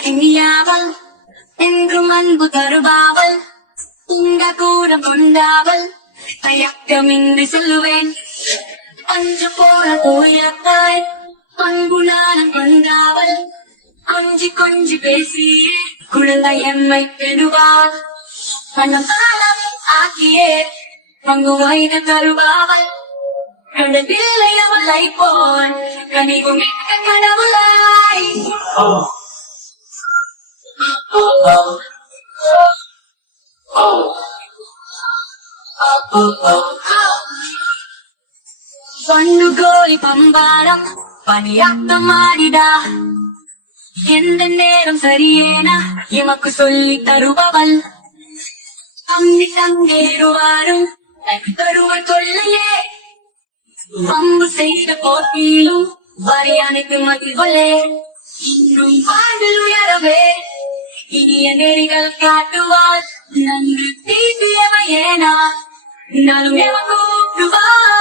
எண்ணியாமல் என்றும் அன்பு தருபாவல் இந்த கூடம் கொண்டாவல் தயக்கமின்றி சொல்லுவேன் அன்று போல தோயத்தாய் அன்புனாலும் கொண்டாவல் கொஞ்சி கொஞ்சி பேசியே குழந்தை எம்மை பெறுவாள் பணம் காலம் ஆக்கியே பங்கு வைத்து தருவாவல் கடலில்லை அவளை போல் கனிவு மிக்க கடவுளாய் பொண்ணு கோரி பம்பாரம் பணியாட்டம் மாறிடா எந்த நேரம் சரியேனா எமக்கு சொல்லி தருபவள் அம்மி தங்கேறுவாரும் தருவள் கொள்ளையே பம்பு செய்த போட்டியிலும் வரி அனைத்து மகிழ்வலே இன்னும் வாழ்வில் உயரவே இனிய நெறிகள் காட்டுவாள் நன்று தீசியவையேனா நானும் எமக்கு ஊட்டுவாள்